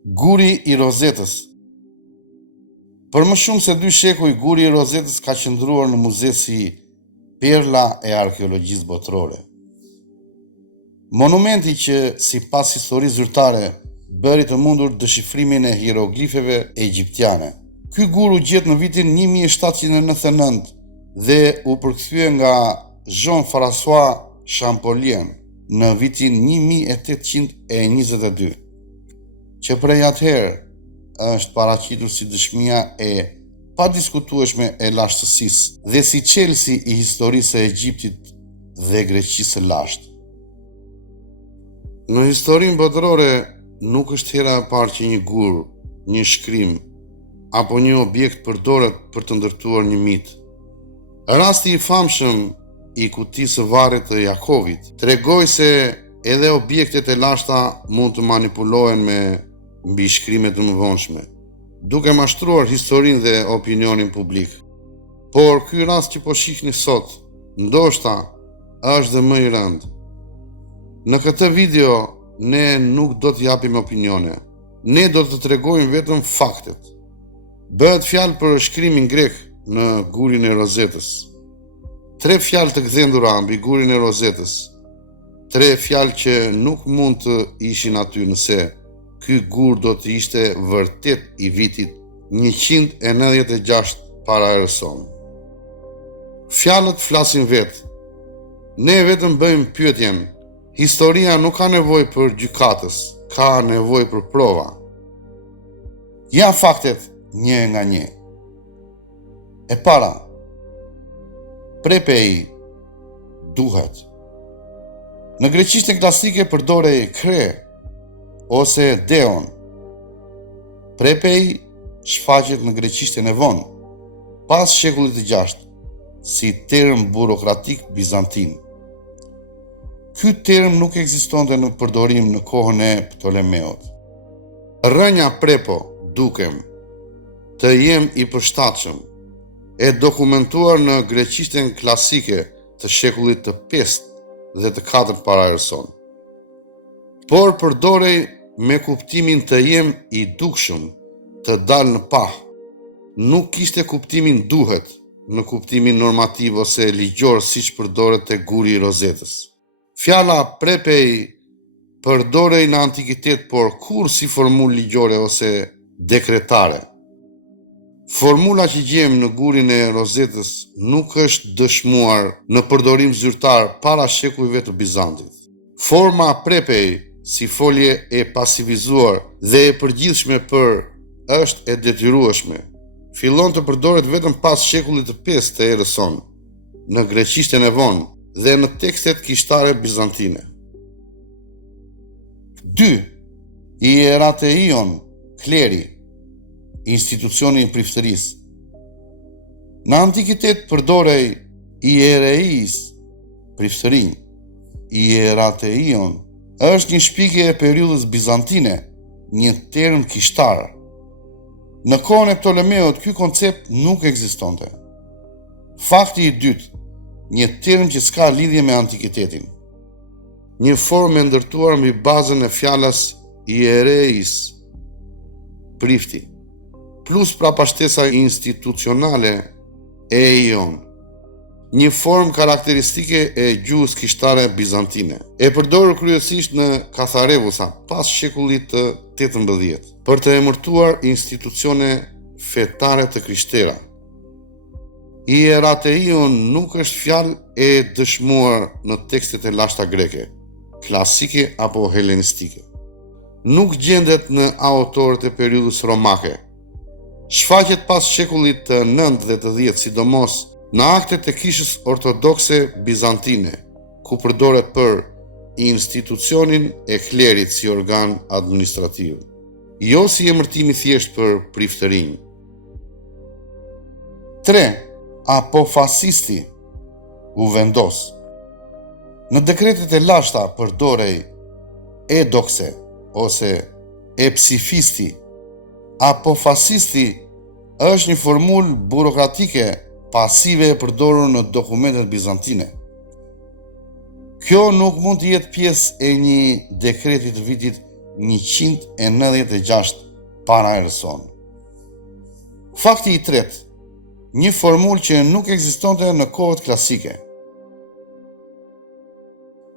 Guri i rozetës. Për më shumë se 2 shekuj, guri i rozetës ka qëndruar në muze si perla e arkeologjisë botërore. Monumenti që, sipas historisë zyrtare, bëri të mundur dëshifrimin e hieroglifeve egjiptiane. Ky gur u gjet në vitin 1799 dhe u përkthye nga Jean-François Champollion në vitin 1822. Që prej atëherë është paraqitur si dëshmia e padiskutueshme e lashtësisë dhe si çelësi i historisë së Egjiptit dhe Greqisë së lashtë. Në historinë botërore nuk është hera e parë që një gur, një shkrim apo një objekt përdoret për të ndërtuar një mit. Rasti i famshëm i kutisë së varrit të Jakovit tregoi se edhe objektet e lashta mund të manipulohen me mbi shkrimet të mëvonshme, duke mashtruar historinë dhe opinionin publik. Por ky rast që po shihni sot, ndoshta është dhe më i rëndë. Në këtë video ne nuk do të japim opinione, ne do të tregojmë vetëm faktet. Bëhet fjalë për shkrimin grek në gurin e rozetës. 3 fjalë të gdhendura mbi gurin e rozetës. 3 fjalë që nuk mund të ishin aty nëse ky gur do të ishte vërtet i vitit 196 para erës sonë. Fjalët flasin vetë. Ne vetëm bëjmë pyetjen. Historia nuk ka nevojë për gjykatës, ka nevojë për prova. Ja faktet një nga një. E para, prepei duhet. Në greqishten klasike përdorej kre ose deon. Prepei shfaqet në greqishten e vonë, pas shekullit të 6, si term burokratik bizantin. Ky term nuk ekzistonte në përdorim në kohën e Ptolemeut. Rënja prepo, dukem, të jem i përshtatshëm, e dokumentuar në greqishten klasike të shekullit të 5 dhe të 4 para erës sonë. Por përdorej me kuptimin të jem i dukshëm, të dalë në pah. Nuk kishte kuptimin duhet, në kuptimin normativ ose ligjor siç përdoret te guri i rozetës. Fjala prepei përdorej në antikitet, por kur si formulë ligjore ose dekretare. Formula që gjejmë në gurin e rozetës nuk është dëshmuar në përdorim zyrtar para shekujve të Bizantit. Forma prepei, si folje e pasivizuar dhe e përgjithshme për është e detyrueshme, fillon të përdoret vetëm pas shekullit të 5 të erës sonë, në greqishten e vonë dhe në tekstet kishtare bizantine. 2. Hierateion, kleri, institucioni i priftërisë. Në antikitet përdorej hiereis, priftërinj. Hierateion është një shpikje e periudhës bizantine, një term kishtar. Në kohën e Ptolemeut, ky koncept nuk ekzistonte. Fakti i dytë, një term që s'ka lidhje me antikitetin. Një formë e ndërtuar mbi bazën e fjalës hiereis, prifti, plus prapashtesa institucionale eion, një formë karakteristike e gjuhës kishtare bizantine, e përdorur kryesisht në Katharevusa pas shekullit të 18, për të emërtuar institucione fetare të krishtera. Hierateion nuk është fjalë e dëshmuar në tekstet e lashta greke, klasike apo helenistike. Nuk gjendet në autorët e periudhës romake. Shfaqet pas shekullit të 9 dhe të 10, sidomos në aktet e kishës ortodokse bizantine, ku përdoret për institucionin e klerit si organ administrativ, jo si emërtimi thjesht për priftërinj. 3. Apofasisti, u vendos. Në dekretet e lashta përdorej edokse ose epsifisti. Apofasisti është një formulë burokratike pasive e përdorur në dokumentet bizantine. Kjo nuk mund të jetë pjesë e një dekreti të vitit 196 para erës sonë. Fakti i tretë, një formulë që nuk ekzistonte në kohët klasike.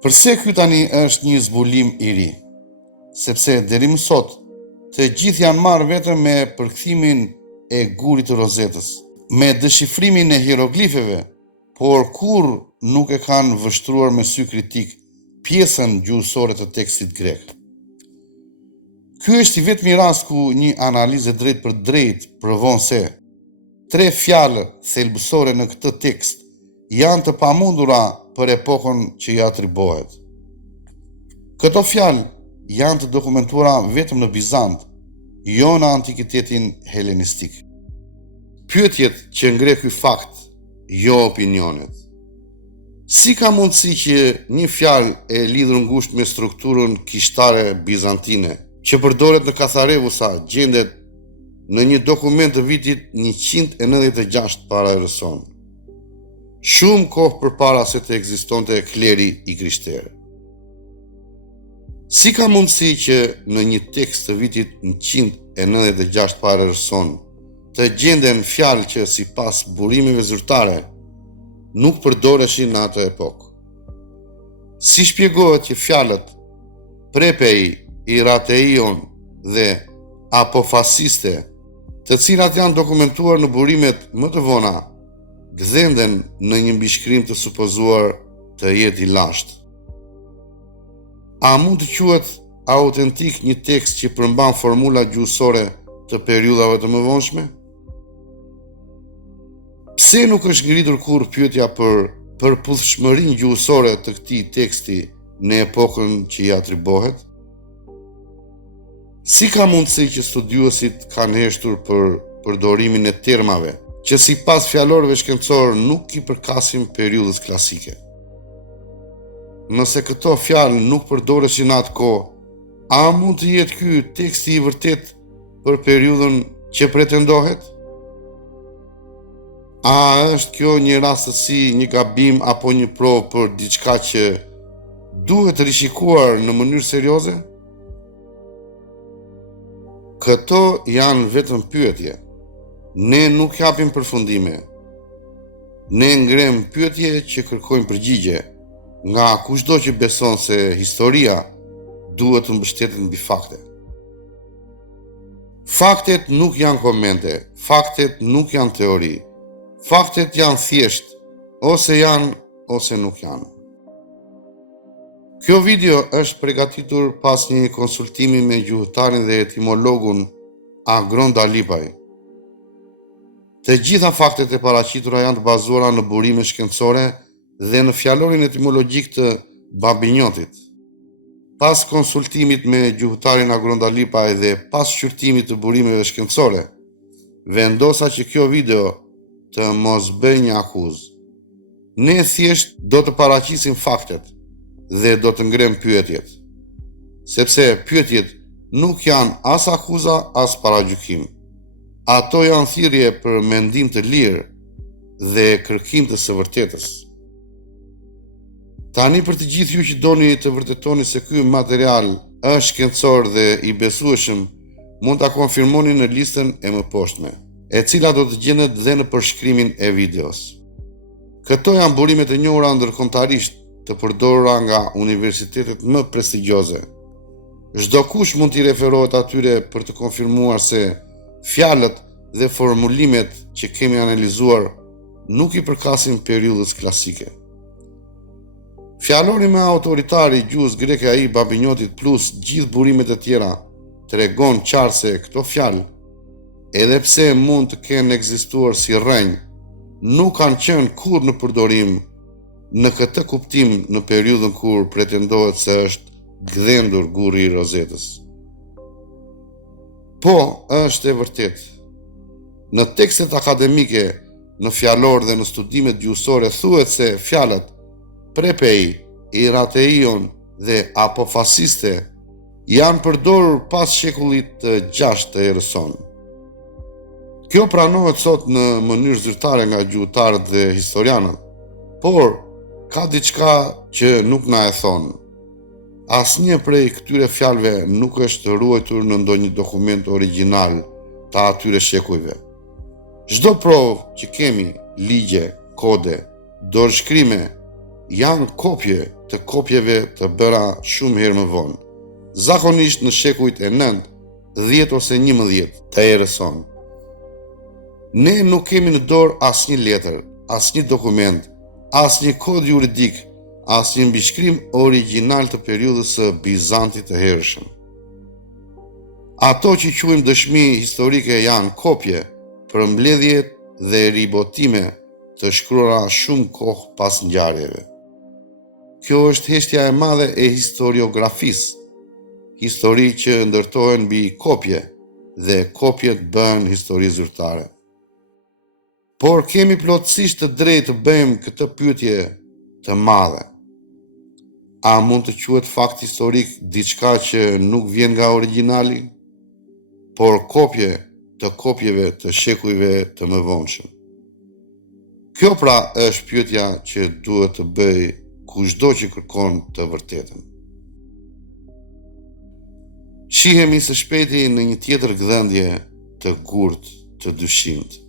Përse ky tani është një zbulim i ri? Sepse deri më sot, të gjithë janë marrë vetëm me përkthimin e gurit të rozetës, me deshifrimin e hieroglifeve, por kur nuk e kanë vështruar me sy kritik pjesën gjuhësore të tekstit grek. Ky është i vetmi rast ku një analizë drejt për drejt provon se 3 fjalë thelbësore në këtë tekst janë të pamundura për epokën që i atribuohet. Këto fjalë janë të dokumentuara vetëm në Bizant, jo në antikitetin helenistik. Pyetjet që ngre ky fakt, jo opinionet. Si ka mundësi që një fjalë e lidhur ngushtë me strukturën kishtare bizantine, që përdoret në Katharevusa, gjendet në një dokument të vitit 196 para erës sonë, shumë kohë përpara se të ekzistonte kleri i krishterë? Si ka mundësi që në një tekst të vitit 196 para erës sonë të gjenden fjalë që sipas burimeve zyrtare nuk përdoreshin në atë epokë? Si shpjegohet që fjalët prepei, irateion dhe apofasiste, të cilat janë dokumentuar në burimet më të vona, gdhenden në një mbishkrim të supozuar të jetë i lashtë? A mund të quhet autentik një tekst që përmban formula gjuhësore të periudhave të mëvonshme? Pse nuk është ngritur kurrë pyetja për përputhshmërinë gjuhësore të këtij teksti në epokën që i atribuohet? Si ka mundësi që studiuesit kanë heshtur për përdorimin e termave që sipas fjalorëve shkencor nuk i përkasin periudhës klasike? Nëse këto fjalë nuk përdoreshin atë kohë, a mund të jetë ky teksti i vërtet për periudhën që pretendohet? A është kjo një rastësi, një gabim apo një provë për diçka që duhet rishikuar në mënyrë serioze? Këto janë vetëm pyetje. Ne nuk japim përfundime. Ne ngrem pyetje që kërkojnë përgjigje, nga kushdo që beson se historia duhet të mbështetet mbi fakte. Faktet nuk janë komente, faktet nuk janë teori. Faktet janë thjesht, ose janë, ose nuk janë. Kjo video është përgatitur pas një konsultimi me gjuhëtarin dhe etimologun Agron Dalipaj. Të gjitha faktet e paraqitura janë të bazuara në burime shkencore dhe në fjalorin etimologjik të Babinjotit. Pas konsultimit me gjuhëtarin Agron Dalipaj dhe pas shqyrtimit të burimeve shkencore, vendosa që kjo video të mos bëj një akuzë. Ne thjesht do të paraqisim faktet dhe do të ngrem pyetjet, sepse pyetjet nuk janë as akuza as paragjykim. Ato janë thirrje për mendim të lirë dhe kërkim të së vërtetës. Tani për të gjithë ju që doni të vërtetoni se ky material është shkencor dhe i besueshëm, mund ta konfirmoni në listën e mëposhtme, e cila do të gjendet dhe në përshkrimin e videos. Këto janë burimet e njohura ndërkombëtarisht të përdorura nga universitetet më prestigjioze. Çdo kush mund t'i referohet atyre për të konfirmuar se fjalët dhe formulimet që kemi analizuar nuk i përkasin periudhës klasike. Fjalori më autoritar i gjuhës greke ai Babinjotit plus gjithë burimet e tjera tregon qartë se këto fjalë, edhe pse mund të kenë ekzistuar si rrënjë, nuk kanë qenë kurrë në përdorim në këtë kuptim në periudhën kur pretendohet se është gdhendur gurri i rozetës. Po, është e vërtet. Në tekstet akademike, në fjalor dhe në studimet gjuhësore thuhet se fjalët prepei, irateion dhe apofasiste janë përdorur pas shekullit të 6 të erës sonë. Kjo pranohet sot në mënyrë zyrtare nga gjuhëtarët dhe historianët, por ka diçka që nuk na e thonë. Asnjë prej këtyre fjalëve nuk është ruajtur në ndonjë dokument origjinal të atyre shekujve. Çdo provë që kemi, ligje, kode, dorëshkrime, janë kopje të kopjeve të bëra shumë herë më vonë, zakonisht në shekujt e 9, 10 ose 11 të erës sonë. Ne nuk kemi në dorë asnjë letër, asnjë dokument, asnjë kod juridik, asnjë mbishkrim origjinal të periudhës së Bizantit të hershëm. Ato që quajmë dëshmi historike janë kopje, përmbledhje dhe ribotime të shkruara shumë kohë pas ngjarjeve. Kjo është heshtja e madhe e historiografisë, histori që ndërtohen mbi kopje dhe kopjet bëhen histori zyrtare. Por kemi plotësisht të drejtë të bëjmë këtë pyetje të madhe. A mund të quhet fakt historik diçka që nuk vjen nga origjinali, por kopje të kopjeve të shekujve të mëvonshëm? Kjo pra është pyetja që duhet të bëj kushdo që kërkon të vërtetën. Shihemi së shpejti në një tjetër gdhendje të gurtë të dyshimt.